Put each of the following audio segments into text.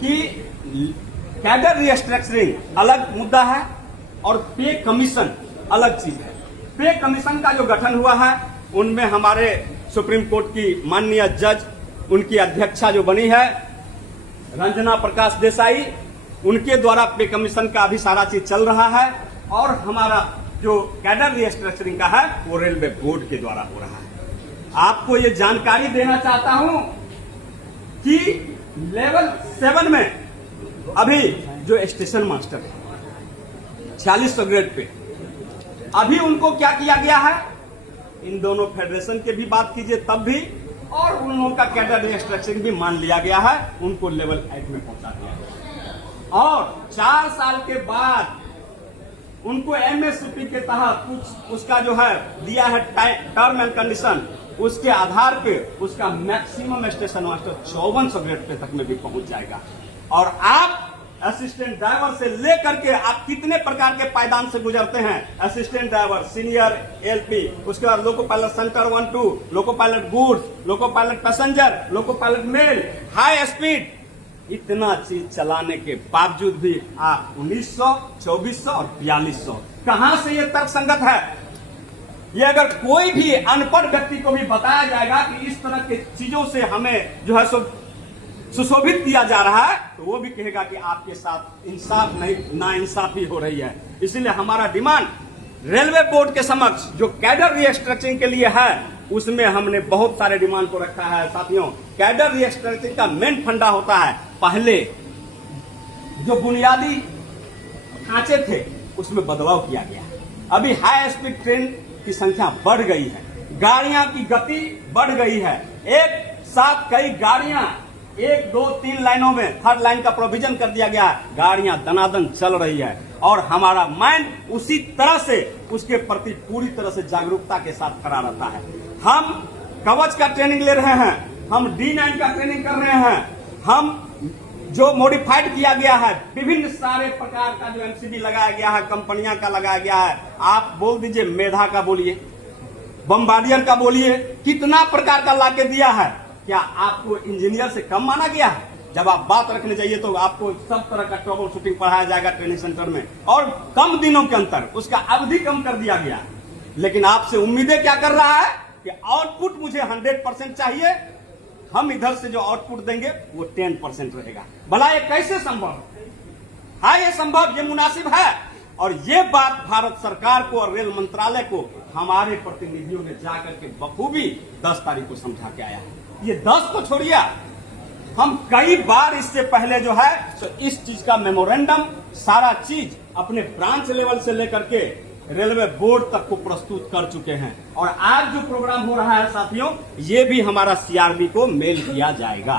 कि cadre restructuring अलग मुद्दा है और पे कमीशन अलग चीज है। पे कमीशन का जो गठन हुआ है उनमें हमारे सुप्रीम कोर्ट की माननीय जज, उनकी अध्यक्षा जो बनी है रंजना प्रकाश देसाई, उनके द्वारा पे कमीशन का अभी सारा चीज चल रहा है। और हमारा जो कैडर रिस्ट्रक्चरिंग का है वो रेलवे बोर्ड के द्वारा हो रहा है। आपको ये जानकारी देना चाहता हूं कि लेवल 7 में अभी जो स्टेशन मास्टर है 4600 ग्रेड पे, अभी उनको क्या किया गया है, इन दोनों फेडरेशन के भी बात कीजिए तब भी, और उन लोगों का कैडर रिस्ट्रक्चरिंग भी मान लिया गया है, उनको लेवल 8 में पहुंचा दिया गया। और 4 साल के बाद उनको एमएससीपी के तहत कुछ उसका जो है दिया है टर्म एंड कंडीशन, उसके आधार पे उसका maximum station master 5400 grade pay तक में भी पहुंच जाएगा। और आप असिस्टेंट ड्राइवर से लेकर के आप कितने प्रकार के पायदान से गुजरते हैं, असिस्टेंट ड्राइवर, सीनियर एलपी, उसके बाद loco pilot centre 1-2, loco pilot goods, loco pilot passenger, loco pilot mail, high speed, इतना चीज चलाने के बावजूद भी आप 1900, 2400 और 4200, कहां से ये तर्क संगत है? ये अगर कोई भी अनपढ़ व्यक्ति को भी बताया जाएगा कि इस तरह के चीजों से हमें जो है सो सुशोभित किया जा रहा है, तो वो भी कहेगा कि आपके साथ इंसाफ नहीं, ना इंसाफी हो रही है। इसलिए हमारा डिमांड रेलवे बोर्ड के समक्ष जो कैडर रिस्ट्रक्चरिंग के लिए है, उसमें हमने बहुत सारे डिमांड को रखा है। साथियों, कैडर रिस्ट्रक्चरिंग का मेन फंडा होता है, पहले जो बुनियादी ढांचे थे उसमें बदलाव किया गया है। अभी हाई स्पीड ट्रेन की संख्या बढ़ गई है, गाड़ियां की गति बढ़ गई है, एक साथ कई गाड़ियां 1, 2, 3 लाइनों में थर्ड लाइन का प्रोविजन कर दिया गया है, गाड़ियां दनादन चल रही है। और हमारा माइंड उसी तरह से उसके प्रति पूरी तरह से जागरूकता के साथ खड़ा रहता है। हम कवच का ट्रेनिंग ले रहे हैं, हम D9 का ट्रेनिंग कर रहे हैं, हम जो मॉडिफाइड किया गया है, विभिन्न सारे प्रकार का जो एमसीबी लगाया गया है, कंपनियां का लगाया गया है, आप बोल दीजिए मेधा का बोलिए, बम्बार्डियर का बोलिए, कितना प्रकार का लाके दिया है। क्या आपको इंजीनियर से कम माना गया है? जब आप बात रखने जाइए तो आपको सब तरह का ट्रबल शूटिंग पढ़ाया जाएगा ट्रेनिंग सेंटर में, और कम दिनों के अंतर उसका अवधि कम कर दिया गया। लेकिन आपसे उम्मीदें क्या कर रहा है कि आउटपुट मुझे 100% चाहिए, हम इधर से जो आउटपुट देंगे वो 10% रहेगा। भला ये कैसे संभव है? हाँ, ये संभव, ये मुनासिब है। और ये बात भारत सरकार को और रेल मंत्रालय को हमारे प्रतिनिधियों ने जाकर के बखूबी 10 तारीख को समझा के आया है। ये 10 को छोड़िए, हम कई बार इससे पहले जो है तो इस चीज का मेमोरेंडम सारा चीज अपने ब्रांच लेवल से लेकर के रेलवे बोर्ड तक को प्रस्तुत कर चुके हैं। और आज जो प्रोग्राम हो रहा है साथियों, ये भी हमारा सीआरबी को मेल किया जाएगा।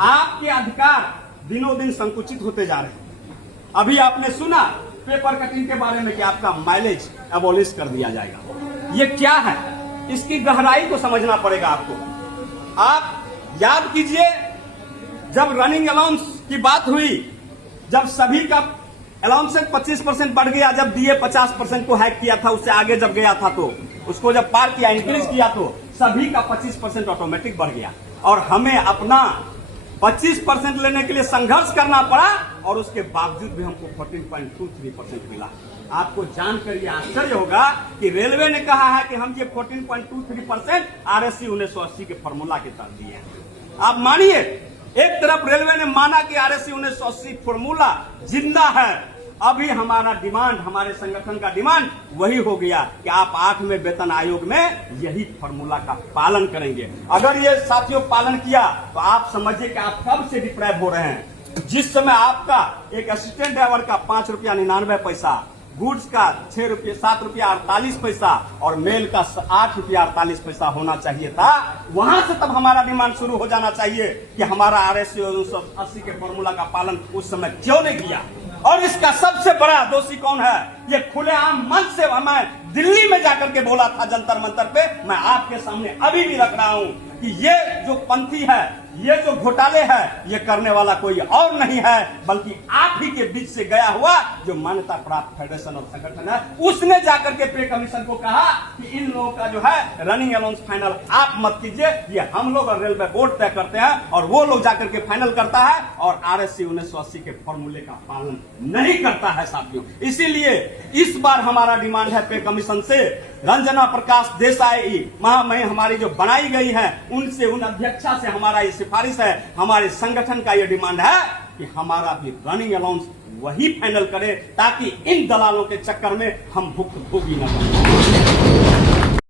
आपके अधिकार दिनों दिन संकुचित होते जा रहे हैं। अभी आपने सुना पेपर कटिंग के बारे में कि आपका माइलेज एबॉलिश कर दिया जाएगा। ये क्या है, इसकी गहराई को समझना पड़ेगा आपको। आप याद कीजिए, जब रनिंग अलाउंस की बात हुई, जब सभी का अलाउंस 25% बढ़ गया, जब डीए 50% को हैक किया था, उससे आगे जब गया था तो उसको जब पार किया, इंक्रीज किया, तो सभी का 25% ऑटोमेटिक बढ़ गया। और हमें अपना 25% लेने के लिए संघर्ष करना पड़ा, और उसके बावजूद भी हमको 14.23% मिला। आपको जानकर ये आश्चर्य होगा कि रेलवे ने कहा है कि हम ये 14.23% आरएससी 1980 के फॉर्मूला के तहत दिए हैं। आप मानिए, एक तरफ रेलवे ने माना कि आरएससी 1980 फॉर्मूला जिंदा है, अभी हमारा डिमांड, हमारे संगठन का डिमांड वही हो गया कि आप 8वें वेतन आयोग में यही फॉर्मूला का पालन करेंगे। अगर ये साथियों पालन किया तो आप समझिए कि आप कब से डिप्राइव हो रहे हैं। जिस समय आपका एक असिस्टेंट ड्राइवर का 5 रुपया 99 पैसा, गुड्स का 7 रुपया 48 पैसा और मेल का 8 रुपया 48 पैसा होना चाहिए था, वहां से तब हमारा डिमांड शुरू हो जाना चाहिए कि हमारा आरएससी 1980 के फॉर्मूला का पालन उस समय क्यों नहीं किया। और इसका सबसे बड़ा दोषी कौन है? ये खुलेआम मंच से मैं दिल्ली में जाकर के बोला था जंतर मंतर पे, मैं आपके सामने अभी भी रख रहा हूं कि ये जो पंथी है, ये जो घोटाले है ये करने वाला कोई और नहीं है बल्कि आप ही के बीच से गया हुआ जो मान्यता प्राप्त फेडरेशन और संगठन है, उसने जाकर के पे कमीशन को कहा कि इन लोगों का जो है रनिंग अलाउंस फाइनल आप मत कीजिए, ये हम लोग और रेलवे बोर्ड तय करते हैं और वो लोग जाकर के फाइनल करता है और RSC 1980 के फॉर्मूले का पालन नहीं करता है साथियों। इसीलिए इस बार हमारा डिमांड है पे कमीशन से रंजना प्रकाश देसाई महामहिम हमारी जो बनाई गई है उनसे, उन अध्यक्षा से हमारा ये सिफारिश है, हमारे संगठन का ये डिमांड है कि हमारा भी रनिंग अलाउंस वही फाइनल करे ताकि इन दलालों के चक्कर में हम भुक्तभोगी न बने।